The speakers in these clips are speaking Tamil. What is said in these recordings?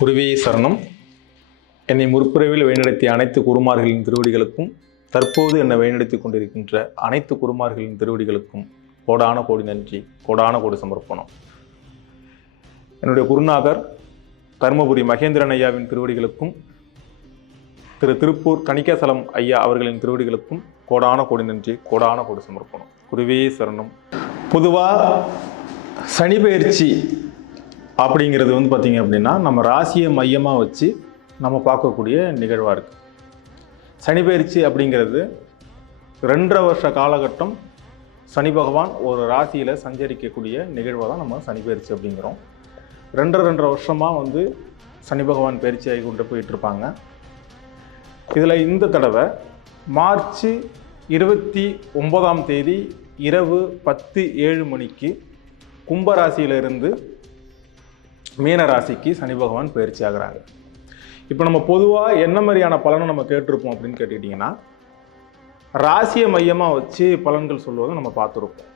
குருவே சரணம். என்னை முற்பிறவில் வழிநடத்திய அனைத்து குருமார்களின் திருவடிகளுக்கும், தற்போது என்னை வழிநடத்தி கொண்டிருக்கின்ற அனைத்து குருமார்களின் திருவடிகளுக்கும் கோடான கோடி நன்றி, கோடான கோடி சமர்ப்பணம். என்னுடைய குருநாதர் தருமபுரி மகேந்திரன் ஐயாவின் திருவடிகளுக்கும், திருப்பூர் கணிக்காசலம் ஐயா அவர்களின் திருவடிகளுக்கும் கோடான கோடி நன்றி, கோடான கோடி சமர்ப்பணம். குருவே சரணம். பொதுவாக சனி பெயர்ச்சி அப்படிங்கிறது பார்த்தீங்க அப்படின்னா, நம்ம ராசியை மையமாக வச்சு நம்ம பார்க்கக்கூடிய நிகழ்வாக இருக்குது. சனி பெயர்ச்சி அப்படிங்கிறது 2.5 வருஷ காலகட்டம் சனி பகவான் ஒரு ராசியில் சஞ்சரிக்கக்கூடிய நிகழ்வை தான் நம்ம சனி பெயர்ச்சி அப்படிங்கிறோம். 2.5 வருஷமாக சனி பகவான் பயிற்சி ஆகி கொண்டு போயிட்டுருப்பாங்க. இதில் இந்த தடவை மார்ச் 29ஆம் தேதி இரவு 10:07 மணிக்கு கும்பராசியிலிருந்து மீன ராசிக்கு சனி பகவான் பயிற்சி ஆகிறாங்க. இப்போ நம்ம பொதுவாக என்ன மாதிரியான பலனை நம்ம கேட்டிருப்போம் அப்படின்னு கேட்டுக்கிட்டிங்கன்னா, ராசியை மையமாக வச்சு பலன்கள் சொல்லுவதை நம்ம பார்த்துருப்போம்.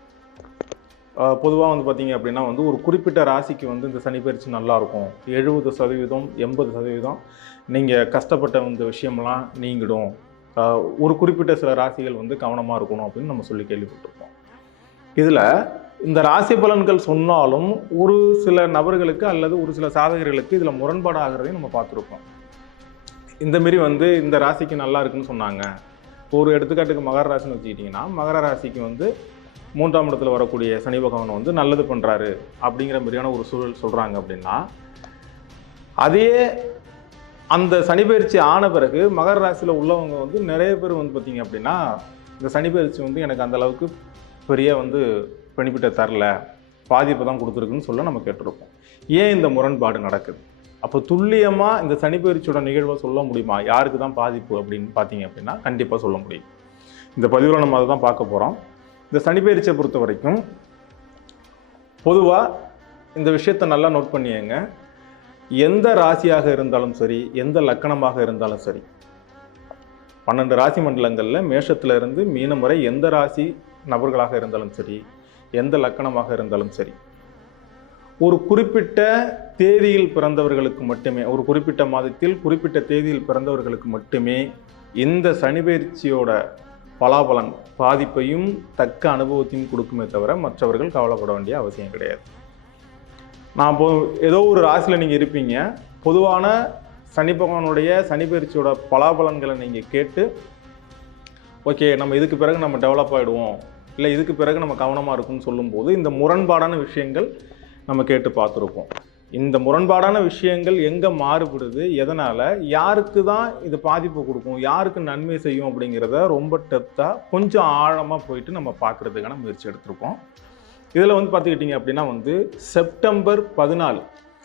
பொதுவாக பார்த்தீங்க அப்படின்னா ஒரு குறிப்பிட்ட ராசிக்கு இந்த சனி பயிற்சி நல்லாயிருக்கும், 70%, 80% நீங்கள் கஷ்டப்பட்ட விஷயம்லாம் நீங்கிடும், ஒரு குறிப்பிட்ட சில ராசிகள் கவனமாக இருக்கணும் அப்படின்னு நம்ம சொல்லி கேள்விப்பட்டிருப்போம். இதில் இந்த ராசி பலன்கள் சொன்னாலும் ஒரு சில நபர்களுக்கு அல்லது ஒரு சில சாதகர்களுக்கு இதில் முரண்பாடாகிறதையும் நம்ம பார்த்துருப்போம். இந்தமாரி இந்த ராசிக்கு நல்லா இருக்குன்னு சொன்னாங்க. ஒரு எடுத்துக்காட்டுக்கு மகர ராசின்னு வச்சுக்கிட்டிங்கன்னா, மகர ராசிக்கு 3ஆம் இடத்துல வரக்கூடிய சனி பகவான் நல்லது பண்ணுறாரு அப்படிங்கிற மாதிரியான ஒரு சூழல் சொல்கிறாங்க அப்படின்னா, அதே அந்த சனி பயிற்சி ஆன பிறகு மகர ராசியில் உள்ளவங்க நிறைய பேர் பார்த்தீங்க அப்படின்னா, இந்த சனி பயிற்சி எனக்கு அந்தளவுக்கு பெரிய பெனிஃபிட்டை தரல, பாதிப்பு தான் கொடுத்துருக்குன்னு சொல்ல நம்ம கேட்டிருப்போம். ஏன் இந்த முரண்பாடு நடக்குது? அப்போ துல்லியமாக இந்த சனி பயிற்சியோட நிகழ்வை சொல்ல முடியுமா? யாருக்கு தான் பாதிப்பு அப்படின்னு பார்த்தீங்க அப்படின்னா, கண்டிப்பாக சொல்ல முடியும். இந்த பதிவில் நம்ம அதை தான் பார்க்க போகிறோம். இந்த சனி பயிற்சியை பொறுத்த வரைக்கும் பொதுவாக இந்த விஷயத்தை நல்லா நோட் பண்ணியங்க. எந்த ராசியாக இருந்தாலும் சரி, எந்த லக்கணமாக இருந்தாலும் சரி, 12 ராசி மண்டலங்களில் மேஷத்திலிருந்து மீனம் வரை எந்த ராசி நபர்களாக இருந்தாலும் சரி, எந்த லக்கணமாக இருந்தாலும் சரி, ஒரு குறிப்பிட்ட தேதியில் பிறந்தவர்களுக்கு மட்டுமே, ஒரு குறிப்பிட்ட மாதத்தில் குறிப்பிட்ட தேதியில் பிறந்தவர்களுக்கு மட்டுமே இந்த சனி பயிற்சியோட பலாபலன் பாதிப்பையும் தக்க அனுபவத்தையும் கொடுக்குமே தவிர மற்றவர்கள் கவலைப்பட வேண்டிய அவசியம் கிடையாது. நான் ஏதோ ஒரு ராசியில் நீங்கள் இருப்பீங்க, பொதுவான சனி பகவானுடைய சனி பயிற்சியோட பலாபலன்களை நீங்கள் கேட்டு, ஓகே நம்ம இதுக்கு பிறகு நம்ம டெவலப் ஆகிடுவோம், இல்லை இதுக்கு பிறகு நம்ம கவனமாக இருக்குன்னு சொல்லும்போது இந்த முரண்பாடான விஷயங்கள் நம்ம கேட்டு பார்த்துருப்போம். இந்த முரண்பாடான விஷயங்கள் எங்கே மாறுபடுது, எதனால், யாருக்கு தான் இது பாதிப்பு கொடுக்கும், யாருக்கு நன்மை செய்யும் அப்படிங்கிறத ரொம்ப டெப்த்தாக கொஞ்சம் ஆழமாக போயிட்டு நம்ம பார்க்குறதுக்கான முயற்சி எடுத்திருப்போம். இதில் பார்த்துக்கிட்டிங்க அப்படின்னா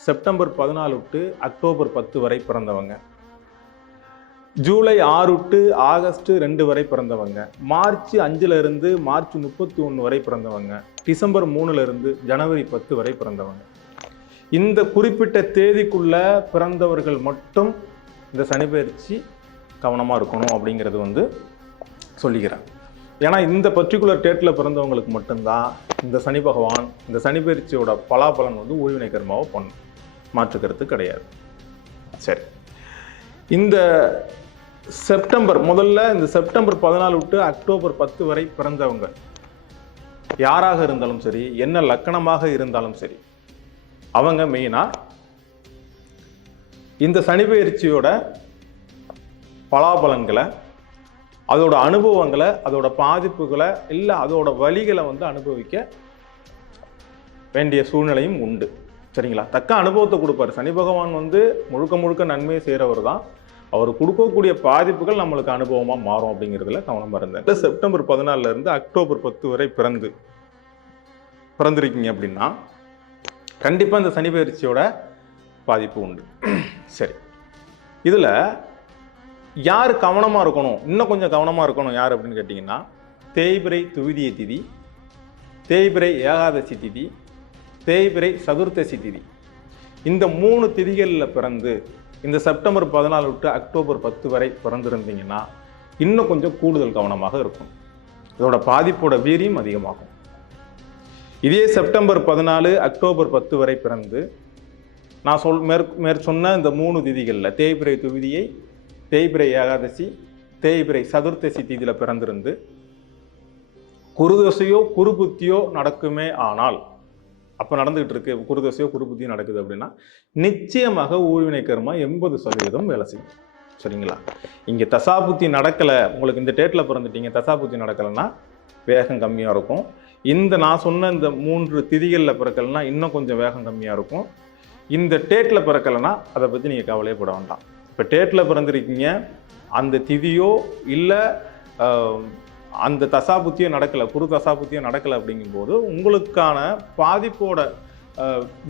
செப்டம்பர் 14 டு அக்டோபர் 10 வரை பிறந்தவங்க, ஜூலை 6 டு ஆகஸ்ட் 2 வரை பிறந்தவங்க, மார்ச் 5 மார்ச் 31 வரை பிறந்தவங்க, டிசம்பர் 3 ஜனவரி 10 வரை பிறந்தவங்க, இந்த குறிப்பிட்ட தேதிக்குள்ள பிறந்தவர்கள் மட்டும் இந்த சனி பயிற்சி கவனமாக இருக்கணும் அப்படிங்கிறது சொல்லிக்கிறேன். ஏன்னா இந்த பர்டிகுலர் டேட்டில் பிறந்தவங்களுக்கு மட்டும்தான் இந்த சனி பகவான் இந்த சனி பயிற்சியோட பலாபலன் ஊழ்வினை கர்மாவை பண்ணும், மாற்றுக்கிறது கிடையாது. சரி, இந்த செப்டம்பர் 14 டு அக்டோபர் 10 வரை பிறந்தவங்க யாராக இருந்தாலும் சரி, என்ன லக்கணமாக இருந்தாலும் சரி, அவங்க மெயினாக இந்த சனி பயிற்சியோட பலாபலன்களை, அதோட அனுபவங்களை, அதோட பாதிப்புகளை, இல்லை அதோட வழிகளை அனுபவிக்க வேண்டிய சூழ்நிலையும் உண்டு. சரிங்களா? தக்க அனுபவத்தை கொடுப்பார் சனி பகவான். முழுக்க முழுக்க நன்மையை செய்கிறவர் தான். அவர் கொடுக்கக்கூடிய பாதிப்புகள் நம்மளுக்கு அனுபவமாக மாறும் அப்படிங்கிறதுல கவனமாக இருந்தேன். செப்டம்பர் 14 அக்டோபர் 10 வரை பிறந்திருக்கீங்க அப்படின்னா கண்டிப்பாக இந்த சனி பயிற்சியோட பாதிப்பு உண்டு. சரி, இதில் யார் கவனமாக இருக்கணும், இன்னும் கொஞ்சம் கவனமாக இருக்கணும் யார் அப்படின்னு கேட்டிங்கன்னா, தேய்பிறை துவிதிய திதி, தேய்பிறை ஏகாதசி திதி, தேய்பிறை சதுர்த்தசி திதி, இந்த 3 திதிகளில் பிறந்து இந்த செப்டம்பர் 14 டு அக்டோபர் 10 வரை பிறந்திருந்தீங்கன்னா இன்னும் கொஞ்சம் கூடுதல் கவனமாக இருக்கும். இதோட பாதிப்போட வீரியம் அதிகமாகும். இதே செப்டம்பர் 14 அக்டோபர் 10 வரை பிறந்து நான் சொன்ன இந்த 3 திதிகளில் தேய்பிறை துவிதியை, தேய்பிறை ஏகாதசி, தேய்பிறை சதுர்த்தசி திதியில் பிறந்திருந்து குருதசையோ குருபுத்தியோ நடக்குமே ஆனால், அப்போ நடந்துகிட்டு இருக்கு குருதசையோ குருபுத்தியோ நடக்குது அப்படின்னா நிச்சயமாக ஊழ்வினை கர்மா 80% வேலை செய்யும். சரிங்களா? இங்கே தசாபுத்தி நடக்கலை, உங்களுக்கு இந்த டேட்டில் பிறந்துட்டீங்க, தசாபுத்தி நடக்கலைன்னா வேகம் கம்மியாக இருக்கும். இந்த நான் சொன்ன இந்த 3 திதிகளில் பிறக்கலைன்னா இன்னும் கொஞ்சம் வேகம் கம்மியாக இருக்கும். இந்த டேட்டில் பிறக்கலைன்னா அதை பற்றி நீங்கள் கவலையே பட வேண்டாம். இப்போ டேட்டில் பிறந்திருக்கீங்க, அந்த திதியோ இல்லை அந்த தசாபுத்தியோ நடக்கலை, குரு தசாபுத்தியோ நடக்கலை அப்படிங்கும்போது உங்களுக்கான பாதிப்போட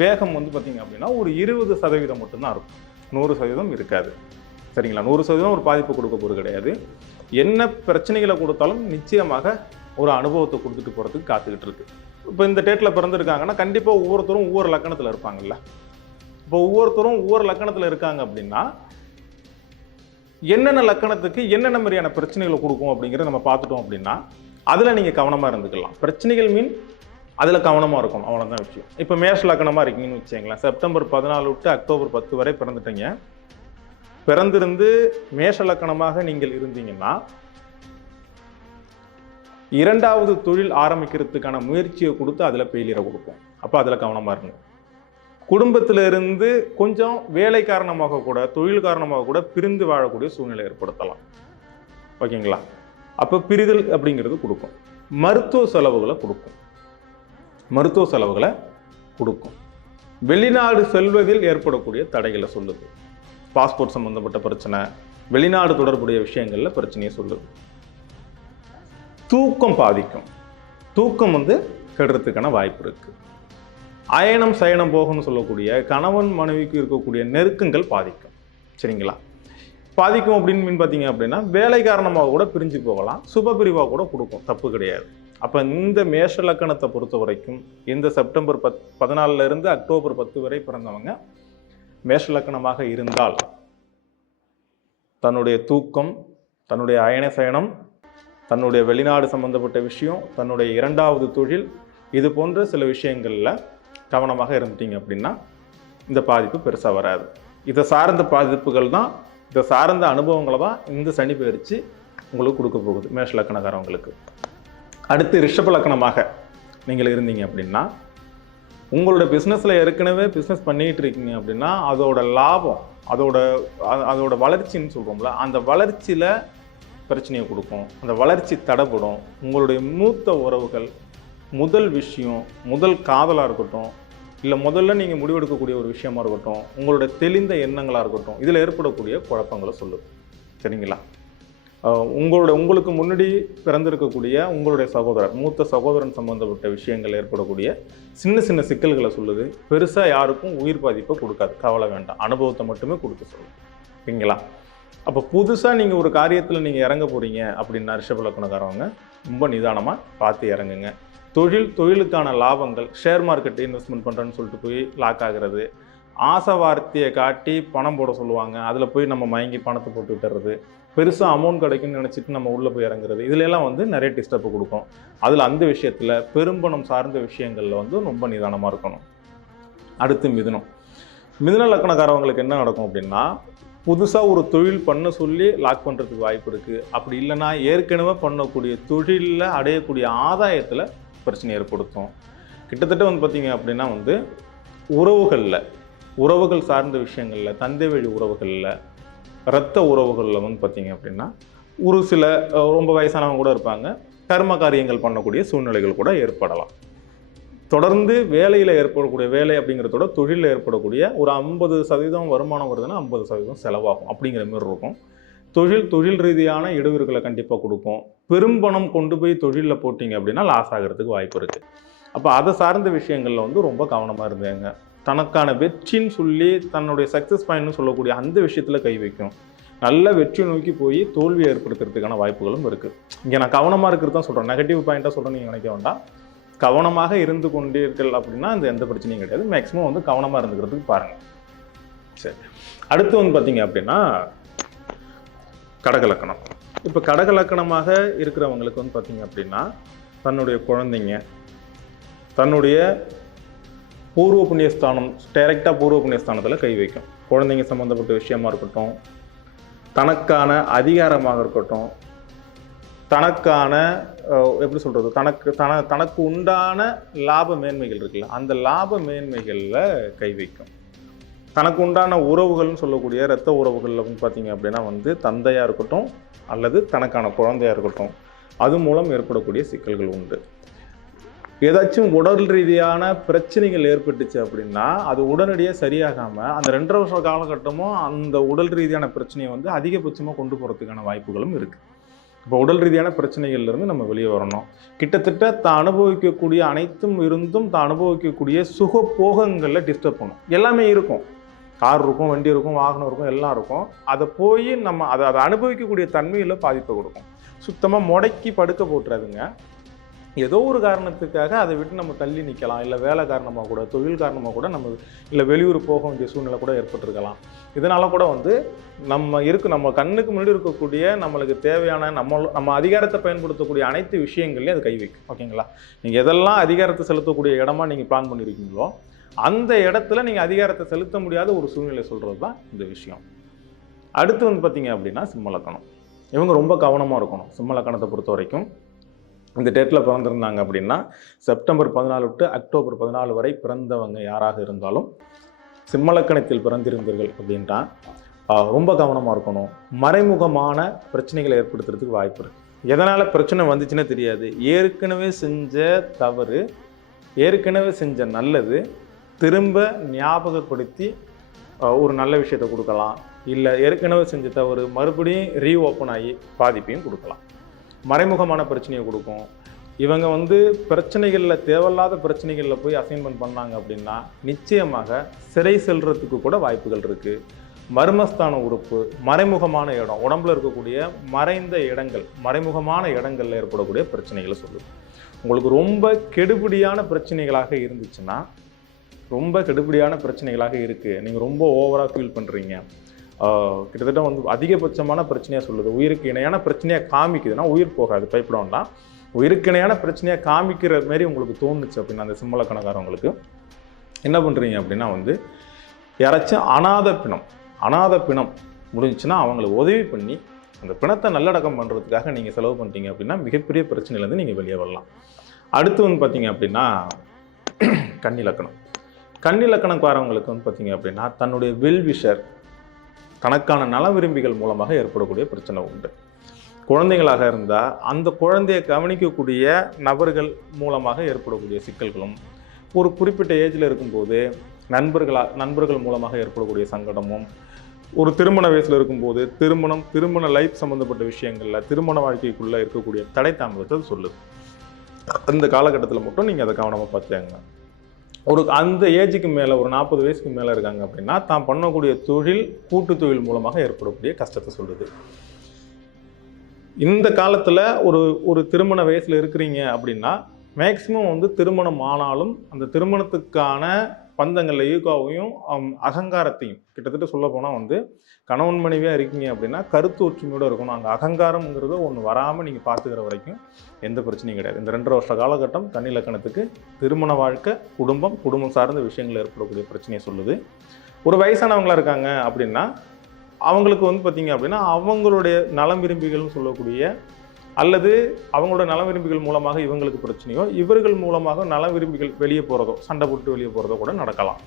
வேகம் வந்து பார்த்திங்க அப்படின்னா ஒரு 20% மட்டும்தான் இருக்கும், 100% இருக்காது. சரிங்களா? 100% ஒரு பாதிப்பு கொடுக்க போகிறது கிடையாது. என்ன பிரச்சனைகளை கொடுத்தாலும் நிச்சயமாக ஒரு அனுபவத்தை கொடுத்துட்டு போகிறதுக்கு காத்துக்கிட்டு இருக்கு. இப்போ இந்த டேட்டில் பிறந்திருக்காங்கன்னா கண்டிப்பாக ஒவ்வொருத்தரும் ஒவ்வொரு லக்கணத்தில் இருப்பாங்கல்ல. இப்போ ஒவ்வொருத்தரும் ஒவ்வொரு லக்கணத்தில் இருக்காங்க அப்படின்னா என்னென்ன லக்கணத்துக்கு என்னென்ன மாதிரியான பிரச்சனைகளை கொடுக்கும் அப்படிங்கிறத நம்ம பார்த்துட்டோம் அப்படின்னா அதில் நீங்கள் கவனமாக இருந்துக்கலாம். பிரச்சனைகள் மீன் அதில் கவனமாக இருக்கும், அவ்வளோதான் விஷயம். இப்போ மேஷ லக்கணமாக இருக்கீங்கன்னு வச்சுங்களேன், செப்டம்பர் 14 to அக்டோபர் 10 வரை பிறந்துட்டீங்க. பிறந்திருந்து மேஷ லக்கணமாக நீங்கள் இருந்தீங்கன்னா 2வது தொழில் ஆரம்பிக்கிறதுக்கான முயற்சியை கொடுத்து அதில் ஃபெயிலியரை கொடுக்கும். அப்போ அதில் கவனமாக இருங்க. குடும்பத்திலிருந்து கொஞ்சம் வேலை காரணமாக கூட தொழில் காரணமாக கூட பிரிந்து வாழக்கூடிய சூழ்நிலை ஏற்படுத்தலாம். ஓகேங்களா? அப்போ பிரிதல் அப்படிங்கிறது கொடுக்கும். மருத்துவ செலவுகளை கொடுக்கும். வெளிநாடு செல்வதில் ஏற்படக்கூடிய தடைகளை சொல்லுது. பாஸ்போர்ட் சம்பந்தப்பட்ட பிரச்சனை, வெளிநாடு தொடர்புடைய விஷயங்கள்ல பிரச்சனையை சொல்லுது. தூக்கம் பாதிக்கும். தூக்கம் வந்து கெடுறதுக்கான வாய்ப்பு இருக்கு. அயனம் சயனம் போகணும்னு சொல்லக்கூடிய கணவன் மனைவிக்கு இருக்கக்கூடிய நெருக்கங்கள் பாதிக்கும். சரிங்களா? பாதிக்கும் அப்படின்னு பார்த்தீங்க அப்படின்னா வேலை காரணமாக கூட பிரிஞ்சு போகலாம், சுப பிரிவாக கூட கொடுக்கும், தப்பு கிடையாது. அப்போ இந்த மேஷ லக்கணத்தை பொறுத்த வரைக்கும் இந்த செப்டம்பர் 14 அக்டோபர் 10 வரை பிறந்தவங்க மேஷ லக்கணமாக இருந்தால் தன்னுடைய தூக்கம், தன்னுடைய அயன சயனம், தன்னுடைய வெளிநாடு சம்பந்தப்பட்ட விஷயம், தன்னுடைய 2வது தொழில், இது போன்ற சில விஷயங்களில் கவனமாக இருந்துட்டீங்க அப்படின்னா இந்த பாதிப்பு பெருசாக வராது. இதை சார்ந்த பாதிப்புகள் தான், இதை சார்ந்த அனுபவங்களை தான் இந்த சனி பயிற்சி உங்களுக்கு கொடுக்க போகுது மேஷ லக்கணக்காரவங்களுக்கு. அடுத்து ரிஷப லக்கணமாக நீங்கள் இருந்தீங்க அப்படின்னா உங்களோட பிஸ்னஸில் ஏற்கனவே பிஸ்னஸ் பண்ணிகிட்டு இருக்கீங்க அப்படின்னா அதோட லாபம், அதோட வளர்ச்சின்னு சொல்கிறோம்ல, அந்த வளர்ச்சியில் பிரச்சனையை கொடுக்கும், அந்த வளர்ச்சி தடைப்படும். உங்களுடைய மூத்த உறவுகள், முதல் விஷயம், முதல் காதலாக இருக்கட்டும், இல்லை முதல்ல நீங்கள் முடிவெடுக்கக்கூடிய ஒரு விஷயமா இருக்கட்டும், உங்களுடைய தெளிந்த எண்ணங்களாக இருக்கட்டும், இதில் ஏற்படக்கூடிய குழப்பங்களை சொல்லுது. சரிங்களா? உங்களுக்கு முன்னாடி பிறந்திருக்கக்கூடிய உங்களுடைய சகோதரர், மூத்த சகோதரன் சம்பந்தப்பட்ட விஷயங்கள் ஏற்படக்கூடிய சின்ன சின்ன சிக்கல்களை சொல்லுது. பெருசாக யாருக்கும் உயிர் பாதிப்பை கொடுக்காது, கவலை வேண்டாம், அனுபவத்தை மட்டுமே கொடுக்க சொல்லுது. சரிங்களா? அப்போ புதுசாக நீங்கள் ஒரு காரியத்தில் நீங்கள் இறங்க போகிறீங்க அப்படின்னா ரிஷப லக்கணக்காரவங்க ரொம்ப நிதானமாக பார்த்து இறங்குங்க. தொழிலுக்கான லாபங்கள், ஷேர் மார்க்கெட் இன்வெஸ்ட்மெண்ட் பண்ணுறேன்னு சொல்லிட்டு போய் லாக் ஆகிறது, ஆசை வார்த்தையை காட்டி பணம் போட சொல்லுவாங்க, அதில் போய் நம்ம மயங்கி பணத்தை போட்டு விட்டுறது, பெருசாக அமௌண்ட் கிடைக்குன்னு நினச்சிட்டு நம்ம உள்ளே போய் இறங்குறது, இதுலெல்லாம் வந்து நிறைய டிஸ்டர்பை கொடுக்கும். அதில் அந்த விஷயத்தில் பெரும்பணம் சார்ந்த விஷயங்களில் வந்து ரொம்ப நிதானமாக இருக்கணும். அடுத்து மிதுன லக்கணக்காரவங்களுக்கு என்ன நடக்கும் அப்படின்னா புதுசாக ஒரு தொழில் பண்ண சொல்லி லாக் பண்ணுறதுக்கு வாய்ப்பு இருக்குது. அப்படி இல்லைன்னா ஏற்கனவே பண்ணக்கூடிய தொழிலில் அடையக்கூடிய ஆதாயத்தில் பிரச்சனை ஏற்படுத்தும். கிட்டத்தட்ட வந்து பார்த்திங்க அப்படின்னா வந்து உறவுகள் சார்ந்த விஷயங்களில், தந்தை வழி உறவுகளில், இரத்த உறவுகளில் வந்து பார்த்திங்க அப்படின்னா ஒரு சில ரொம்ப வயசானவங்க கூட இருப்பாங்க, கர்ம காரியங்கள் பண்ணக்கூடிய சூழ்நிலைகள் கூட ஏற்படலாம். தொடர்ந்து வேலையில் ஏற்படக்கூடிய, வேலை அப்படிங்கிறதோட தொழிலில் ஏற்படக்கூடிய ஒரு 50% வருமானம் வருதுன்னா 50% செலவாகும் அப்படிங்கிற மாதிரி இருக்கும். தொழில் ரீதியான இடையூறுகளை கண்டிப்பாக கொடுக்கும். பெரும்பணம் கொண்டு போய் தொழிலில் போட்டிங்க அப்படின்னா லாஸ் ஆகிறதுக்கு வாய்ப்பு இருக்குது. அப்போ அதை சார்ந்த விஷயங்களில் வந்து ரொம்ப கவனமாக இருந்தாங்க. தனக்கான வெற்றின்னு சொல்லி தன்னுடைய சக்ஸஸ் பாயிண்ட்னு சொல்லக்கூடிய அந்த விஷயத்தில் கை வைக்கும். நல்ல வெற்றி நோக்கி போய் தோல்வி ஏற்படுத்துறதுக்கான வாய்ப்புகளும் இருக்குது. இங்கே நான் கவனமாக இருக்கிறது தான் சொல்கிறேன், நெகட்டிவ் பாயிண்ட்டாக சொல்கிறேன் நீங்கள் நினைக்க வேண்டாம். கவனமாக இருந்து கொண்டீர்கள் அப்படின்னா அந்த எந்த பிரச்சனையும் கிடையாது. மேக்ஸிமம் வந்து கவனமாக இருந்துக்கிறதுக்கு பாருங்கள். சரி, அடுத்து வந்து பார்த்தீங்க அப்படின்னா கடகலக்கணம். இப்போ கடகலக்கணமாக இருக்கிறவங்களுக்கு வந்து பார்த்தீங்க அப்படின்னா தன்னுடைய குழந்தைங்க, தன்னுடைய பூர்வ புண்ணியஸ்தானம், டைரெக்டாக பூர்வ புண்ணியஸ்தானத்தில் கை வைக்கும். குழந்தைங்க சம்மந்தப்பட்ட விஷயமா இருக்கட்டும், தனக்கான அதிகாரமாக இருக்கட்டும், தனக்கான எப்படி சொல்கிறது, தனக்கு உண்டான லாப மேன்மைகள் இருக்குல்ல, அந்த லாப மேன்மைகளில் கை வைக்கும். தனக்கு உண்டான உறவுகள்னு சொல்லக்கூடிய இரத்த உறவுகளில் வந்து பார்த்திங்க அப்படின்னா வந்து தந்தையாக இருக்கட்டும் அல்லது தனக்கான குழந்தையாக இருக்கட்டும், அது மூலம் ஏற்படக்கூடிய சிக்கல்கள் உண்டு. ஏதாச்சும் உடல் ரீதியான பிரச்சனைகள் ஏற்பட்டுச்சு அப்படின்னா அது உடனடியாக சரியாகாமல் அந்த 2.5 வருஷ காலகட்டமும் அந்த உடல் ரீதியான பிரச்சனையை வந்து அதிகபட்சமாக கொண்டு போகிறதுக்கான வாய்ப்புகளும் இருக்குது. இப்போ உடல் ரீதியான பிரச்சனைகள்லேருந்து நம்ம வெளியே வரணும். கிட்டத்தட்ட தான் அனுபவிக்கக்கூடிய அனைத்தும் இருந்தும் தான் அனுபவிக்கக்கூடிய சுக போகங்களில் டிஸ்டர்ப் பண்ணும். எல்லாமே இருக்கும், கார் இருக்கும், வண்டி இருக்கும், வாகனம் இருக்கும், எல்லாம் இருக்கும். அதை போய் நம்ம அதை அனுபவிக்கக்கூடிய தன்மையில் பாதிப்பை கொடுக்கும். சுத்தமாக முடக்கி படுக்க போட்டுறாதுங்க. ஏதோ ஒரு காரணத்துக்காக அதை விட்டு நம்ம தள்ளி நிற்கலாம். இல்லை வேலை காரணமாக கூட, தொழில் காரணமாக கூட, நம்ம இல்லை வெளியூர் போக வேண்டிய சூழ்நிலை கூட ஏற்பட்டிருக்கலாம். இதனால் கூட வந்து நம்ம கண்ணுக்கு முன்னாடி இருக்கக்கூடிய நம்மளுக்கு தேவையான நம்ம அதிகாரத்தை பயன்படுத்தக்கூடிய அனைத்து விஷயங்கள்லையும் அது கை வைக்கும். ஓகேங்களா? நீங்கள் எதெல்லாம் அதிகாரத்தை செலுத்தக்கூடிய இடமா நீங்கள் பிளான் பண்ணியிருக்கீங்களோ அந்த இடத்துல நீங்கள் அதிகாரத்தை செலுத்த முடியாத ஒரு சூழ்நிலை சொல்கிறது தான் இந்த விஷயம். அடுத்து வந்து பார்த்தீங்க அப்படின்னா சிம்ம லக்கணம். இவங்க ரொம்ப கவனமாக இருக்கணும். சிம்ம லக்கணத்தை பொறுத்த வரைக்கும் இந்த டேட்டில் பிறந்திருந்தாங்க அப்படின்னா செப்டம்பர் 14 டு அக்டோபர் 14 வரை பிறந்தவங்க யாராக இருந்தாலும் சிம்ம லக்கணத்தில் பிறந்திருந்தீர்கள் அப்படின்ட்டா ரொம்ப கவனமாக இருக்கணும். மறைமுகமான பிரச்சனைகளை ஏற்படுத்துறதுக்கு வாய்ப்பு இருக்குது. எதனால் பிரச்சனை வந்துச்சுன்னே தெரியாது. ஏற்கனவே செஞ்ச தவறு, ஏற்கனவே செஞ்ச நல்லது திரும்ப ஞாபகப்படுத்தி ஒரு நல்ல விஷயத்தை கொடுக்கலாம். இல்லை ஏற்கனவே செஞ்ச தவறு மறுபடியும் ரீஓப்பன் ஆகி பாதிப்பையும் கொடுக்கலாம். மறைமுகமான பிரச்சனையை கொடுக்கும். இவங்க வந்து பிரச்சனைகளில், தேவையில்லாத பிரச்சனைகளில் போய் அசைன்மெண்ட் பண்ணாங்க அப்படின்னா நிச்சயமாக சிறை செல்றதுக்கு கூட வாய்ப்புகள் இருக்குது. மர்மஸ்தான உறுப்பு, மறைமுகமான இடம், உடம்புல இருக்கக்கூடிய மறைந்த இடங்கள், மறைமுகமான இடங்களில் ஏற்படக்கூடிய பிரச்சனைகளை சொல்லுது. உங்களுக்கு ரொம்ப கெடுபிடியான பிரச்சனைகளாக இருந்துச்சுன்னா, ரொம்ப கெடுபிடியான பிரச்சனைகளாக இருக்குது, நீங்கள் ரொம்ப ஓவராக ஃபீல் பண்ணுறீங்க, கிட்டத்தட்ட வந்து அதிகபட்சமான பிரச்சனையாக சொல்லுது, உயிருக்கு இணையான பிரச்சனையாக காமிக்குதுன்னா உயிர் போகாது, பயப்படணும்னா. உயிருக்கு இணையான பிரச்சனையாக காமிக்கிற மாரி உங்களுக்கு தோணுச்சு அப்படின்னா அந்த சிம்ம லக்கணக்காரங்களுக்கு என்ன பண்ணுறீங்க அப்படின்னா வந்து யாராச்சும் அனாத பிணம் முடிஞ்சுன்னா அவங்களுக்கு உதவி பண்ணி அந்த பிணத்தை நல்லடக்கம் பண்ணுறதுக்காக நீங்கள் செலவு பண்ணிட்டீங்க அப்படின்னா மிகப்பெரிய பிரச்சனையிலேருந்து நீங்கள் வெளியே வரலாம். அடுத்து வந்து பார்த்தீங்க அப்படின்னா கன்னி லக்கணம். கன்னி லக்கணக்காரவங்களுக்கு வந்து பார்த்தீங்க அப்படின்னா தன்னுடைய வெல்விஷர், தனக்கான நல விரும்பிகள் மூலமாக ஏற்படக்கூடிய பிரச்சனை உண்டு. குழந்தைகளாக இருந்தால் அந்த குழந்தையை கவனிக்கக்கூடிய நபர்கள் மூலமாக ஏற்படக்கூடிய சிக்கல்களும், ஒரு குறிப்பிட்ட ஏஜில் இருக்கும்போது நண்பர்கள் மூலமாக ஏற்படக்கூடிய சங்கடமும், ஒரு திருமண வயசில் இருக்கும்போது திருமண லைஃப் சம்மந்தப்பட்ட விஷயங்களில் திருமண வாழ்க்கைக்குள்ளே இருக்கக்கூடிய தடை தாமதத்தை சொல்லுது. அந்த காலகட்டத்தில் மட்டும் நீங்கள் அதை கவனமாக பார்த்துங்க. அந்த ஏஜுக்கு மேலே, ஒரு 40 வயசுக்கு மேலே இருக்காங்க அப்படின்னா தான் பண்ணக்கூடிய தொழில் கூட்டு தொழில் மூலமாக ஏற்படக்கூடிய கஷ்டத்தை சொல்லுது. இந்த காலத்தில் ஒரு திருமண வயசில் இருக்கிறீங்க அப்படின்னா மேக்சிமம் வந்து திருமணம் ஆனாலும் அந்த திருமணத்துக்கான பந்தங்களில் ஈகோவையும் அகங்காரத்தையும், கிட்டத்தட்ட சொல்ல போனால் வந்து கணவன் மனைவியாக இருக்கீங்க அப்படின்னா கருத்து ஒற்றுமையோடு இருக்கணும். அங்கே அகங்காரம்ங்கிறது ஒன்று வராமல் நீங்கள் பார்த்துக்கிற வரைக்கும் எந்த பிரச்சனையும் கிடையாது. இந்த 2.5 வருஷ காலகட்டம் கன்னி லக்கணத்துக்கு திருமண வாழ்க்கை, குடும்பம் சார்ந்த விஷயங்கள் ஏற்படக்கூடிய பிரச்சனையை சொல்லுது. ஒரு வயசானவங்களாக இருக்காங்க அப்படின்னா அவங்களுக்கு வந்து பார்த்திங்க அப்படின்னா அவங்களுடைய நலம் விரும்பிகள்னு சொல்லக்கூடிய, அல்லது அவங்களோட நல விரும்பிகள் மூலமாக இவங்களுக்கு பிரச்சனையோ, இவர்கள் மூலமாக நல விரும்பிகள் வெளியே போகிறதோ, சண்டை போட்டு வெளியே போகிறதோ கூட நடக்கலாம்.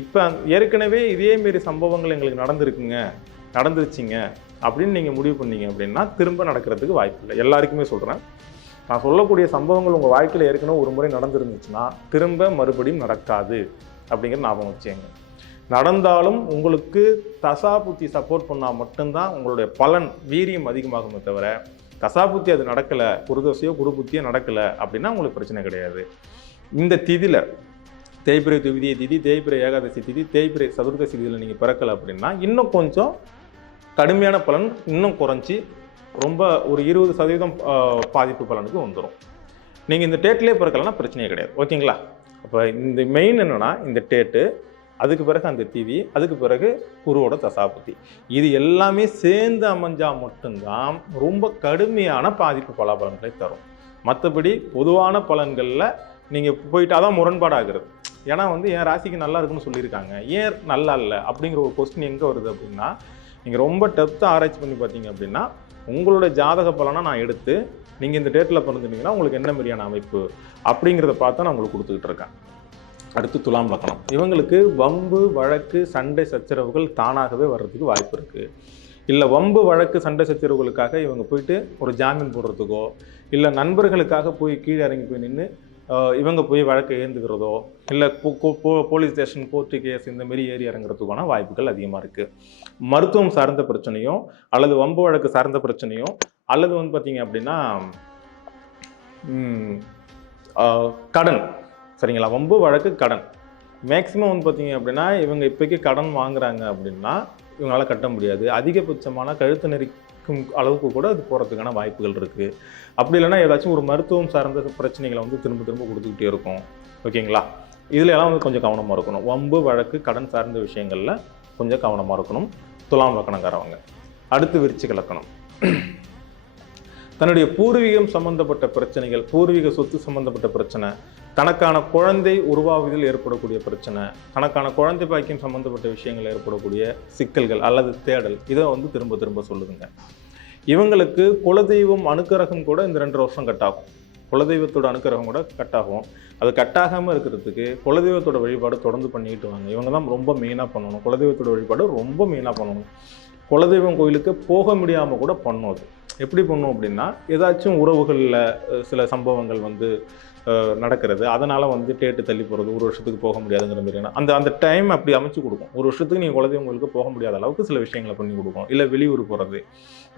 இப்போ ஏற்கனவே இதேமாரி சம்பவங்கள் எங்களுக்கு நடந்துருச்சுங்க அப்படின்னு நீங்கள் முடிவு பண்ணீங்க அப்படின்னா திரும்ப நடக்கிறதுக்கு வாய்ப்பு இல்லை. எல்லாருக்குமே சொல்கிறேன், நான் சொல்லக்கூடிய சம்பவங்கள் உங்கள் வாழ்க்கையில் ஏற்கனவே ஒரு முறை நடந்துருந்துச்சுன்னா திரும்ப மறுபடியும் நடக்காது அப்படிங்கிற ஞாபகம் வச்சுங்க. நடந்தாலும் உங்களுக்கு தசா புத்தி சப்போர்ட் பண்ணால் மட்டும்தான் உங்களுடைய பலன், வீரியம் அதிகமாகுமே தவிர தசாபுத்தி அது நடக்கலை, குருதசையோ குருபுத்தியோ நடக்கலை அப்படின்னா உங்களுக்கு பிரச்சனை கிடையாது. இந்த திதியில் தேய்பிரை துவிதிய திதி, தேய்பிரை ஏகாதசி திதி, தேய்பிரை சதுர்தசி திதியில் நீங்கள் பிறக்கலை அப்படின்னா இன்னும் கொஞ்சம் கடுமையான பலன் இன்னும் குறைஞ்சி ரொம்ப ஒரு 20% பாதிப்பு பலனுக்கு வந்துடும். நீங்கள் இந்த டேட்லேயே பிறக்கலைன்னா பிரச்சனையே கிடையாது. ஓகேங்களா? அப்போ இந்த மெயின் என்னென்னா இந்த டேட்டு, அதுக்கு பிறகு அந்த திதி, அதுக்கு பிறகு குருவோட தசாபுத்தி, இது எல்லாமே சேர்ந்து அமைஞ்சால் மட்டும்தான் ரொம்ப கடுமையான பாதிப்பு பலாபலன்களை தரும். மற்றபடி பொதுவான பலன்களில் நீங்கள் போயிட்டு அதான் முரண்பாடாகிறது. ஏன்னா வந்து என் ராசிக்கு நல்லா இருக்குன்னு சொல்லியிருக்காங்க, ஏன் நல்லா இல்லை அப்படிங்கிற ஒரு கொஸ்டின் எங்கே வருது அப்படின்னா, நீங்கள் ரொம்ப டெப்த்தாக ஆராய்ச்சி பண்ணி பார்த்தீங்க அப்படின்னா, உங்களோட ஜாதக பலனை நான் எடுத்து நீங்கள் இந்த டேட்டில் பிறந்துட்டீங்கன்னா உங்களுக்கு என்ன மாதிரியான அமைப்பு அப்படிங்கிறத பார்த்து நான் உங்களுக்கு கொடுத்துக்கிட்டு இருக்கேன். அடுத்து துலாம் லக்னம். இவங்களுக்கு வம்பு வழக்கு சண்டை சச்சரவுகள் தானாகவே வர்றதுக்கு வாய்ப்பு இருக்குது. இல்லை வம்பு வழக்கு சண்டை சச்சரவுகளுக்காக இவங்க போயிட்டு ஒரு ஜாமீன் போடுறதுக்கோ, இல்லை நண்பர்களுக்காக போய் கீழே இறங்கி போய் நின்று இவங்க போய் வழக்கை ஏந்துக்கிறதோ, இல்லை போலீஸ் ஸ்டேஷன் கோர்ட்டு கேஸ் இந்த மாரி ஏறி இறங்குறதுக்கான வாய்ப்புகள் அதிகமாக இருக்குது. மருத்துவம் சார்ந்த பிரச்சனையோ அல்லது வம்பு வழக்கு சார்ந்த பிரச்சனையோ அல்லது வந்து பார்த்தீங்க அப்படின்னா கடன், சரிங்களா, வம்பு வழக்கு கடன் மேக்ஸிமம் வந்து பார்த்தீங்க அப்படின்னா இவங்க இப்போக்கி கடன் வாங்குறாங்க அப்படின்னா இவங்களால கட்ட முடியாது. அதிகபட்சமான கழுத்து நெரிக்கும் அளவுக்கு கூட அது போகிறதுக்கான வாய்ப்புகள் இருக்குது. அப்படி இல்லைன்னா ஏதாச்சும் ஒரு மருத்துவம் சார்ந்த பிரச்சனைகளை வந்து திரும்ப திரும்ப கொடுத்துக்கிட்டே இருக்கும். ஓகேங்களா, இதில் எல்லாம் வந்து கொஞ்சம் கவனமாக இருக்கணும். வம்பு வழக்கு கடன் சார்ந்த விஷயங்களில் கொஞ்சம் கவனமாக இருக்கணும் துலாம் லக்கணக்காரவங்க. அடுத்து விருச்சிக லக்கணம். தன்னுடைய பூர்வீகம் சம்பந்தப்பட்ட பிரச்சனைகள், பூர்வீக சொத்து சம்பந்தப்பட்ட பிரச்சனை, தனக்கான குழந்தை உருவாவதில் ஏற்படக்கூடிய பிரச்சனை, தனக்கான குழந்தை பாக்கியம் சம்பந்தப்பட்ட விஷயங்கள் ஏற்படக்கூடிய சிக்கல்கள் அல்லது தேடல், இதை வந்து திரும்ப திரும்ப சொல்லுதுங்க. இவங்களுக்கு குலதெய்வம் அனுக்கிரகம் கூட இந்த 2 வருஷம் கட் ஆகும். குலதெய்வத்தோட அனுக்கிரகம் கூட கட் ஆகும். அது கட்டாகாமல் இருக்கிறதுக்கு குலதெய்வத்தோட வழிபாடு தொடர்ந்து பண்ணிக்கிட்டு வாங்க. இவங்க தான் ரொம்ப மெயினாக பண்ணணும். குலதெய்வத்தோட வழிபாடு ரொம்ப மெயினாக பண்ணணும். குலதெய்வம் கோயிலுக்கு போக முடியாமல் கூட பண்ணும். அது எப்படி பண்ணும் அப்படின்னா, ஏதாச்சும் உறவுகளில் சில சம்பவங்கள் வந்து நடக்கிறது, அதனால் வந்து டேட்டு தள்ளி போகிறது, ஒரு வருஷத்துக்கு போக முடியாதுங்கிற மாதிரியான அந்த டைம் அப்படி அமைச்சு கொடுக்கும். ஒரு வருஷத்துக்கு நீங்கள் குலதெய்வம் கோயிலுக்கு போக முடியாத அளவுக்கு சில விஷயங்களை பண்ணி கொடுக்கும். இல்லை வெளியூர் போகிறது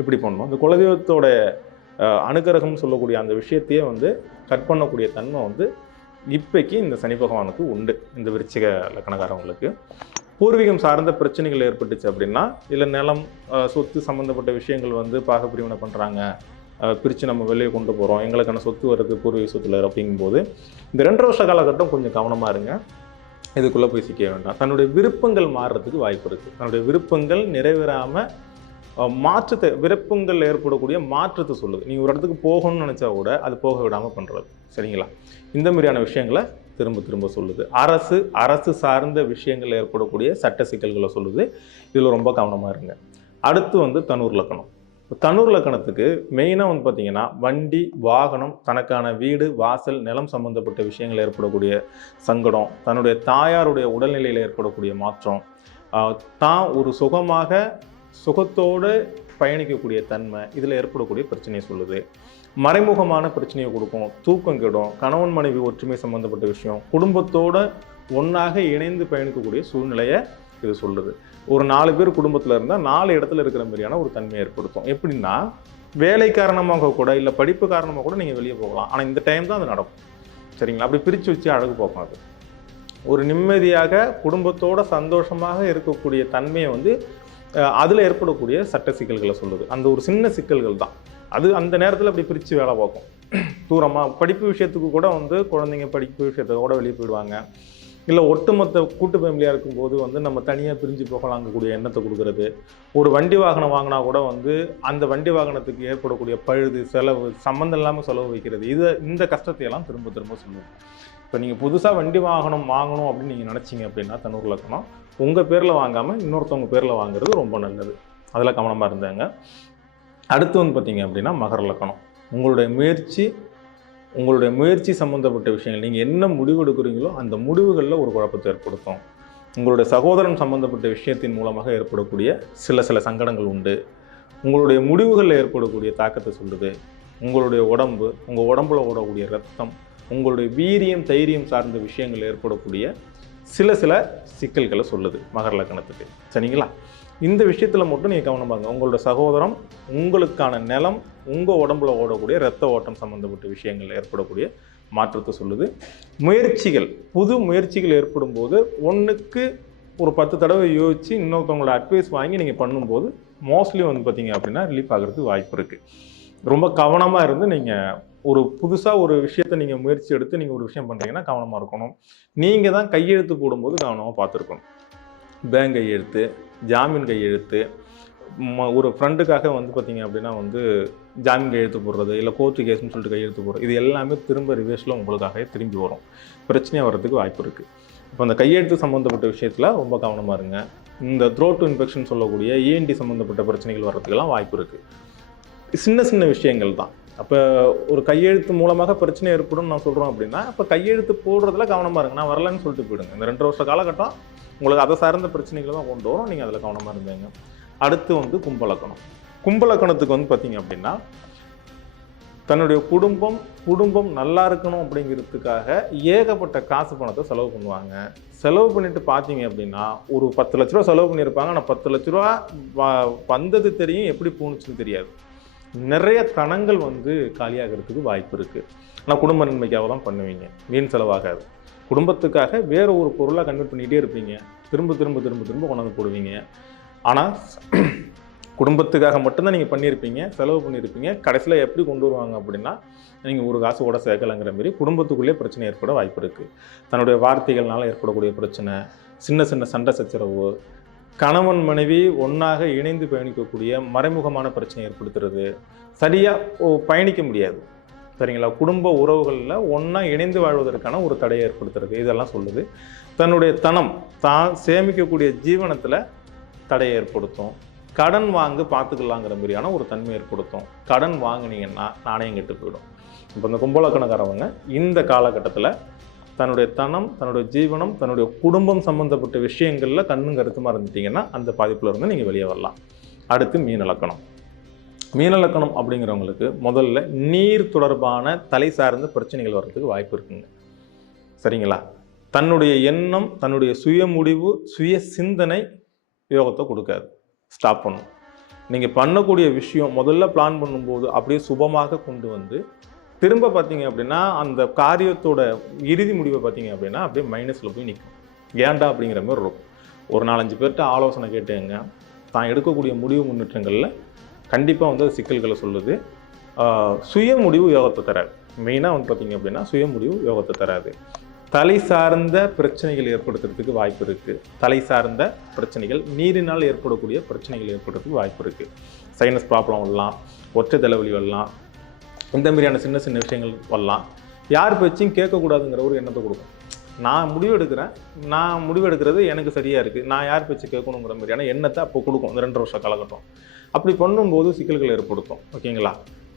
இப்படி பண்ணணும். இந்த குலதெய்வத்தோட அனுக்கிரகம்னு சொல்லக்கூடிய அந்த விஷயத்தையே வந்து கட் பண்ணக்கூடிய தன்மை வந்து இப்போக்கி இந்த சனி பகவானுக்கு உண்டு. இந்த விருச்சிக லக்கணக்காரவங்களுக்கு பூர்வீகம் சார்ந்த பிரச்சனைகள் ஏற்பட்டுச்சு அப்படின்னா, இல்லை நிலம் சொத்து சம்மந்தப்பட்ட விஷயங்கள் வந்து பாகப்பிரிவினை பண்ணுறாங்க, பிரித்து நம்ம வெளியே கொண்டு போகிறோம், எங்களுக்கான சொத்து வருது பூர்வீக சொத்துல அப்படிங்கும்போது இந்த 2 வருஷ காலகட்டம் கொஞ்சம் கவனமாக இருங்க. இதுக்குள்ளே போய் சிக்க வேண்டாம். தன்னுடைய விருப்பங்கள் மாறுறதுக்கு வாய்ப்பு இருக்குது. தன்னுடைய விருப்பங்கள் நிறைவேறாமல் மாற்றத்தை, விருப்பங்கள் ஏற்படக்கூடிய மாற்றத்தை சொல்லுது. நீங்கள் ஒரு இடத்துக்கு போகணும்னு நினச்சா கூட அது போக விடாமல் பண்ணுறது, சரிங்களா? இந்த மாதிரியான விஷயங்களை திரும்ப திரும்ப சொல்லுது. அரசு சார்ந்த விஷயங்கள் ஏற்படக்கூடிய சட்ட சிக்கல்களை சொல்லுது. இதில் ரொம்ப கவனமாக இருங்க. அடுத்து வந்து தனுர் லக்கணம். தனுர் லக்கணத்துக்கு மெயினாக வந்து பார்த்தீங்கன்னா வண்டி வாகனம், தனக்கான வீடு வாசல் நிலம் சம்பந்தப்பட்ட விஷயங்கள் ஏற்படக்கூடிய சங்கடம், தன்னுடைய தாயாருடைய உடல்நிலையில் ஏற்படக்கூடிய மாற்றம், தான் ஒரு சுகத்தோடு பயணிக்கக்கூடிய தன்மை, இதில் ஏற்படக்கூடிய பிரச்சனையை சொல்லுது. மறைமுகமான பிரச்சனையை கொடுக்கும், தூக்கம் கெடும், கணவன் மனைவி ஒற்றுமை சம்மந்தப்பட்ட விஷயம், குடும்பத்தோடு ஒன்றாக இணைந்து பயணிக்கக்கூடிய சூழ்நிலையை இது சொல்லுது. ஒரு 4 பேர் குடும்பத்தில் இருந்தால் 4 இடத்துல இருக்கிற மாதிரியான ஒரு தன்மையை ஏற்படுத்தும். எப்படின்னா, வேலை காரணமாக கூட இல்லை படிப்பு காரணமாக கூட நீங்கள் வெளியே போகலாம், ஆனால் இந்த டைம் தான் அது நடக்கும், சரிங்களா? அப்படி பிரித்து வச்சு அழகு பார்க்கும். அது ஒரு நிம்மதியாக குடும்பத்தோட சந்தோஷமாக இருக்கக்கூடிய தன்மையை வந்து அதில் ஏற்படக்கூடிய சட்ட சிக்கல்களை சொல்லுது. அந்த ஒரு சின்ன சிக்கல்கள் தான் அது அந்த நேரத்தில் அப்படி பிரித்து வேலை பார்க்கும். தூரமாக படிப்பு விஷயத்துக்கு கூட வந்து குழந்தைங்க படிப்பு விஷயத்துக்கு கூட வெளியே போயிடுவாங்க. இல்லை ஒட்டுமொத்த கூட்டு ஃபேமிலியாக இருக்கும்போது வந்து நம்ம தனியாக பிரிஞ்சு போகலாங்கக்கூடிய எண்ணத்தை கொடுக்குறது. ஒரு வண்டி வாகனம் வாங்கினா கூட வந்து அந்த வண்டி வாகனத்துக்கு ஏற்படக்கூடிய பழுது செலவு சம்மந்தம் இல்லாமல் செலவு வைக்கிறது, இந்த கஷ்டத்தையெல்லாம் திரும்ப திரும்ப சொல்லுவோம். இப்போ நீங்கள் புதுசாக வண்டி வாகனம் வாங்கணும் அப்படின்னு நீங்கள் நினச்சிங்க அப்படின்னா தனுர் லக்கணம் உங்கள் பேரில் வாங்காமல் இன்னொருத்தவங்க பேரில் வாங்குறது ரொம்ப நல்லது. அதில் கவனமாக இருந்தாங்க. அடுத்து வந்து பார்த்தீங்க அப்படின்னா மகர லக்கணம். உங்களுடைய முயற்சி சம்மந்தப்பட்ட விஷயங்கள், நீங்கள் என்ன முடிவு எடுக்கிறீங்களோ அந்த முடிவுகளில் ஒரு குழப்பத்தை ஏற்படுத்தும். உங்களுடைய சகோதரன் சம்மந்தப்பட்ட விஷயத்தின் மூலமாக ஏற்படக்கூடிய சில சங்கடங்கள் உண்டு. உங்களுடைய முடிவுகளில் ஏற்படக்கூடிய தாக்கத்தை சொல்லுது. உங்களுடைய உடம்பு, உங்கள் உடம்புல ஓடக்கூடிய ரத்தம், உங்களுடைய வீரியம் தைரியம் சார்ந்த விஷயங்கள் ஏற்படக்கூடிய சில சிக்கல்களை சொல்லுது மகர லக்கணத்துக்கு, சரிங்களா? இந்த விஷயத்தில் மட்டும் நீங்கள் கவனமாங்க. உங்களோட சகோதரம், உங்களுக்கான நிலம், உங்கள் உடம்புல ஓடக்கூடிய இரத்த ஓட்டம் சம்மந்தப்பட்ட விஷயங்கள் ஏற்படக்கூடிய மாற்றத்தை சொல்லுது. புது முயற்சிகள் ஏற்படும் போது ஒன்றுக்கு ஒரு 10 தடவை யோசித்து இன்னொருத்தவங்களோட அட்வைஸ் வாங்கி நீங்கள் பண்ணும்போது மோஸ்ட்லி வந்து பார்த்தீங்க அப்படின்னா ரிலீஃப் ஆகிறதுக்கு வாய்ப்பு இருக்குது. ரொம்ப கவனமாக இருந்து நீங்கள் ஒரு புதுசாக ஒரு விஷயத்தை நீங்கள் முயற்சி எடுத்து நீங்கள் ஒரு விஷயம் பண்ணுறீங்கன்னா கவனமாக இருக்கணும். நீங்கள் தான் கையெழுத்து போடும்போது கவனமாக பார்த்துருக்கணும். பேங்க் கையெழுத்து, ஜாமீன் கையெழுத்து, ஒரு ஃப்ரெண்டுக்காக வந்து பார்த்தீங்க அப்படின்னா வந்து ஜாமீன் கையெழுத்து போடுறது, இல்லை கோர்ட்டு கேஸ்ன்னு சொல்லிட்டு கையெழுத்து போடுறது, இது எல்லாமே திரும்ப ரிவேர்ஸில் உங்களுக்காக திரும்பி வரும். பிரச்சனையாக வர்றதுக்கு வாய்ப்பு இருக்குது. இப்போ இந்த கையெழுத்து சம்மந்தப்பட்ட விஷயத்தில் ரொம்ப கவனமாக இருங்க. இந்த த்ரோட் இன்ஃபெக்ஷன் சொல்லக்கூடிய ENT சம்மந்தப்பட்ட பிரச்சனைகள் வர்றதுக்கெல்லாம் வாய்ப்பு இருக்குது. சின்ன சின்ன விஷயங்கள் தான். அப்போ ஒரு கையெழுத்து மூலமாக பிரச்சனை ஏற்படும் நான் சொல்கிறோம் அப்படின்னா, அப்போ கையெழுத்து போடுறதுல கவனமாக இருங்க. நான் வரலன்னு சொல்லிட்டு போயிடுங்க. இந்த 2 வருஷ காலகட்டம் உங்களுக்கு அதை சார்ந்த பிரச்சனைகளை தான் கொண்டு வரும். நீங்கள் அதில் கவனமாக இருந்தீங்க. அடுத்து வந்து கும்பலக்கணம். கும்பலக்கணத்துக்கு வந்து பார்த்தீங்க அப்படின்னா, தன்னுடைய குடும்பம் நல்லா இருக்கணும் அப்படிங்கிறதுக்காக ஏகப்பட்ட காசு பணத்தை செலவு பண்ணுவாங்க. செலவு பண்ணிட்டு பார்த்தீங்க அப்படின்னா, ஒரு 10 லட்ச ரூபா செலவு பண்ணியிருப்பாங்க. ஆனால் 10 லட்ச ரூபா வந்தது தெரியும், எப்படி போணுச்சுன்னு தெரியாது. நிறைய தனங்கள் வந்து காலியாகிறதுக்கு வாய்ப்பு இருக்குது. ஆனால் குடும்ப நன்மைக்காக தான் பண்ணுவீங்க, வீண் செலவாகாது. குடும்பத்துக்காக வேறு ஒரு பொருளாக கன்வெர்ட் பண்ணிகிட்டே இருப்பீங்க, திரும்ப திரும்ப திரும்ப திரும்ப கொண்டாந்து போடுவீங்க. ஆனால் குடும்பத்துக்காக மட்டும்தான் நீங்கள் பண்ணியிருப்பீங்க, செலவு பண்ணியிருப்பீங்க. கடைசியில் எப்படி கொண்டு வருவாங்க அப்படின்னா, நீங்கள் ஒரு காசு கூட சேர்க்கலைங்கிற மாரி குடும்பத்துக்குள்ளே பிரச்சனை ஏற்பட வாய்ப்பு இருக்குது. தன்னுடைய வார்த்தைகள்னால ஏற்படக்கூடிய பிரச்சனை, சின்ன சின்ன சண்டை சச்சரவு, கணவன் மனைவி ஒன்றாக இணைந்து பயணிக்கக்கூடிய மறைமுகமான பிரச்சனை ஏற்படுத்துறது, சரியாக பயணிக்க முடியாது சரிங்களா. குடும்ப உறவுகளில் ஒன்றா இணைந்து வாழ்வதற்கான ஒரு தடையை ஏற்படுத்துறது, இதெல்லாம் சொல்லுது. தன்னுடைய தான் சேமிக்கக்கூடிய ஜீவனத்தில் தடையை ஏற்படுத்தும். கடன் வாங்க பார்த்துக்கலாங்கிற மாதிரியான ஒரு தன்மை ஏற்படுத்தும். கடன் வாங்கினீங்கன்னா நாணயம் கெட்டு போயிடும். இப்போ இந்த கும்பலக்கணக்காரவங்க இந்த காலகட்டத்தில் தன்னுடைய தன்னுடைய ஜீவனம், தன்னுடைய குடும்பம் சம்மந்தப்பட்ட விஷயங்களில் கண்ணும் கருத்துமாக இருந்துட்டீங்கன்னா அந்த பாதிப்பில் இருந்து நீங்கள் வெளியே வரலாம். அடுத்து மீனலக்கணம். மீனலக்கணம் அப்படிங்கிறவங்களுக்கு முதல்ல நீர் தொடர்பான தலை சார்ந்த பிரச்சனைகள் வர்றதுக்கு வாய்ப்பு இருக்குங்க. சரிங்களா. தன்னுடைய எண்ணம், தன்னுடைய சுய முடிவு, சுய சிந்தனை யோகத்தை கொடுக்காது. ஸ்டாப் பண்ணும். நீங்கள் பண்ணக்கூடிய விஷயம் முதல்ல பிளான் பண்ணும்போது அப்படியே சுபமாக கொண்டு வந்து திரும்ப பார்த்தீங்க அப்படின்னா அந்த காரியத்தோட இறுதி முடிவை பார்த்தீங்க அப்படின்னா அப்படியே மைனஸில் போய் நிற்கும். ஏன்டா அப்படிங்கிற மாதிரி இருக்கும். ஒரு 4-5 பேர்கிட்ட ஆலோசனை கேட்டுங்க. தான் எடுக்கக்கூடிய முடிவு முன்னேற்றங்களில் கண்டிப்பாக வந்து அது சிக்கல்களை சொல்லுது. சுய முடிவு யோகத்தை தராது. மெயினாக வந்து பார்த்தீங்க அப்படின்னா சுய முடிவு யோகத்தை தராது. தலை சார்ந்த பிரச்சனைகள் ஏற்படுத்துறதுக்கு வாய்ப்பு இருக்குது. தலை சார்ந்த பிரச்சனைகள், நீரினால் ஏற்படக்கூடிய பிரச்சனைகள் ஏற்படுறதுக்கு வாய்ப்பு இருக்குது. சைனஸ் ப்ராப்ளம் வரலாம், ஒற்றை தலைவலி வரலாம், இந்த மாதிரியான சின்ன சின்ன விஷயங்கள் வரலாம். யார் பேச்சையும் கேட்கக்கூடாதுங்கிற ஒரு எண்ணத்தை கொடுக்கும். நான் முடிவு எடுக்கிறது எனக்கு சரியாக இருக்குது, நான் யார் பேச்சு கேட்கணுங்கிற மாதிரியான எண்ணத்தை அப்போ கொடுக்கும். இந்த 2 வருஷ காலகட்டம் அப்படி பண்ணும்போது சிக்கல்களை ஏற்படுத்தும். ஓகேங்களா.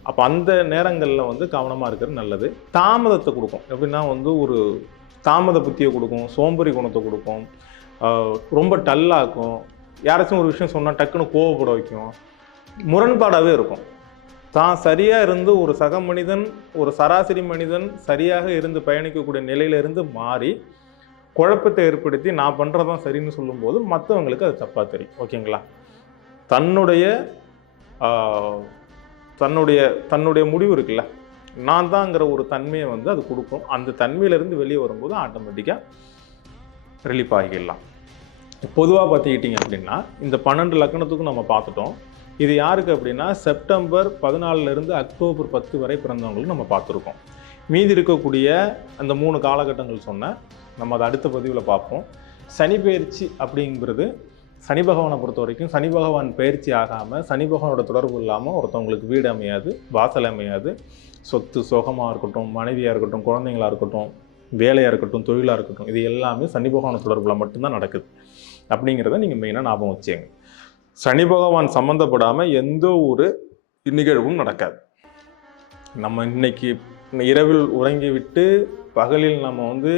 அப்போ அந்த நேரங்களில் வந்து கவனமாக இருக்கிறது நல்லது. தாமதத்தை கொடுக்கும். எப்படின்னா வந்து ஒரு தாமத புத்தியை கொடுக்கும், சோம்பேறி குணத்தை கொடுக்கும், ரொம்ப டல்லாக்கும். யாராச்சும் ஒரு விஷயம் சொன்னால் டக்குன்னு கோவப்பட வைக்கும், முரண்பாடாகவே இருக்கும். தான் சரியாக இருந்து ஒரு சக மனிதன், ஒரு சராசரி மனிதன் சரியாக இருந்து பயணிக்கக்கூடிய நிலையிலிருந்து மாறி குழப்பத்தை ஏற்படுத்தி நான் பண்ணுறதான் சரின்னு சொல்லும்போது மற்றவங்களுக்கு அது தப்பாக தெரியும். ஓகேங்களா. தன்னுடைய முடிவு இருக்குல்ல, நான் தாங்கிற ஒரு தன்மையை வந்து அது கொடுக்கும். அந்த தன்மையிலேருந்து வெளியே வரும்போது ஆட்டோமேட்டிக்காக ரிலீஃப் ஆகிடலாம். பொதுவாக பார்த்துக்கிட்டிங்க அப்படின்னா இந்த 12 லக்கணத்துக்கும் நம்ம பார்த்துட்டோம். இது யாருக்கு அப்படின்னா செப்டம்பர் 14 அக்டோபர் 10 வரை பிறந்தவங்களுக்கு நம்ம பார்த்துருக்கோம். மீதி இருக்கக்கூடிய அந்த 3 காலகட்டங்கள் சொன்ன நம்ம அதை அடுத்த பதிவில் பார்ப்போம். சனி பயிற்சி அப்படிங்கிறது சனி பகவானை பொறுத்த வரைக்கும் சனி பகவான் பயிற்சி ஆகாமல், சனி பகவானோட தொடர்பு இல்லாமல் ஒருத்தவங்களுக்கு வீடு அமையாது, வாசல் அமையாது. சொத்து சுகமாக இருக்கட்டும், மனைவியாக இருக்கட்டும், குழந்தைங்களாக இருக்கட்டும், வேலையாக இருக்கட்டும், தொழிலாக இருக்கட்டும், இது எல்லாமே சனி பகவான தொடர்பில் மட்டும்தான் நடக்குது. அப்படிங்கிறத நீங்கள் மெயினாக ஞாபகம் வச்சுங்க. சனி பகவான் சம்மந்தப்படாமல் எந்த ஒரு நிகழ்வும் நடக்காது. நம்ம இன்னைக்கு இரவில் உறங்கி விட்டு பகலில் நம்ம வந்து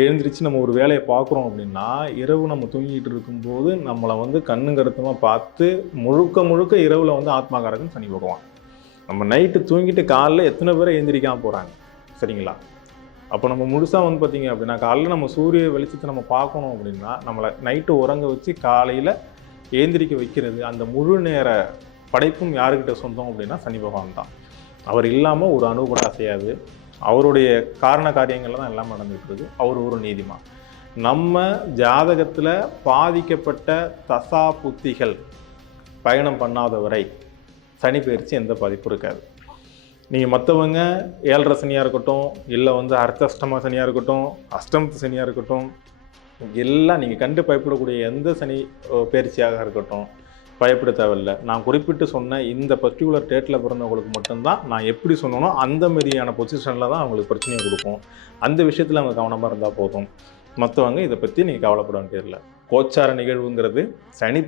எழுந்திரிச்சு நம்ம ஒரு வேலையை பார்க்குறோம் அப்படின்னா, இரவு நம்ம தூங்கிட்டு இருக்கும்போது நம்மளை வந்து கண்ணு கருத்துமாக பார்த்து முழுக்க இரவில் வந்து ஆத்மாகாரகன் சனி பகவான். நம்ம நைட்டு தூங்கிட்டு காலைல எத்தனை பேரை எழுந்திரிக்காமல் போகிறாங்க. சரிங்களா. அப்போ நம்ம முழுசாக வந்து பார்த்திங்க அப்படின்னா காலையில் நம்ம சூரிய வெளிச்சத்தை நம்ம பார்க்கணும் அப்படின்னா நம்மளை நைட்டு உறங்க வச்சு காலையில் ஏந்திரிக்க வைக்கிறது, அந்த முழு நேர படைப்பும் யாருக்கிட்ட சொந்தம் அப்படின்னா சனி பகவான் தான். அவர் இல்லாமல் ஒரு அணு கூட அசையாது. அவருடைய காரண காரியங்கள்ல தான் எல்லாம் நடந்துகிட்டு. அவர் ஒரு நீதிமான். நம்ம ஜாதகத்தில் பாதிக்கப்பட்ட தசா புத்திகள் பயணம் பண்ணாத வரை சனி பயிற்சி எந்த பாதிப்பும் இருக்காது. நீங்கள் மற்றவங்க 7.5 சனியாக இருக்கட்டும், இல்லை வந்து அர்த்தாஷ்டம சனியாக இருக்கட்டும், அஷ்டமத்து சனியாக இருக்கட்டும், எல்லாம் நீங்கள் கண்டு பயப்படக்கூடிய எந்த சனி பயிற்சியாக இருக்கட்டும் பயப்பட தேவையில்லை. நான் குறிப்பிட்டு சொன்ன இந்த பர்டிகுலர் டேட்டில் பிறந்தவங்களுக்கு மட்டும்தான் நான் எப்படி சொன்னோனோ அந்த மாதிரியான பொசிஷனில் தான் அவங்களுக்கு பிரச்சனையை கொடுக்கும். அந்த விஷயத்தில் அவங்க கவனமாக இருந்தால் போதும். மற்றவங்க இதை பற்றி நீங்கள் கவலைப்பட வேண்டியதில்லை. கோச்சார நிகழ்வுங்கிறது சனி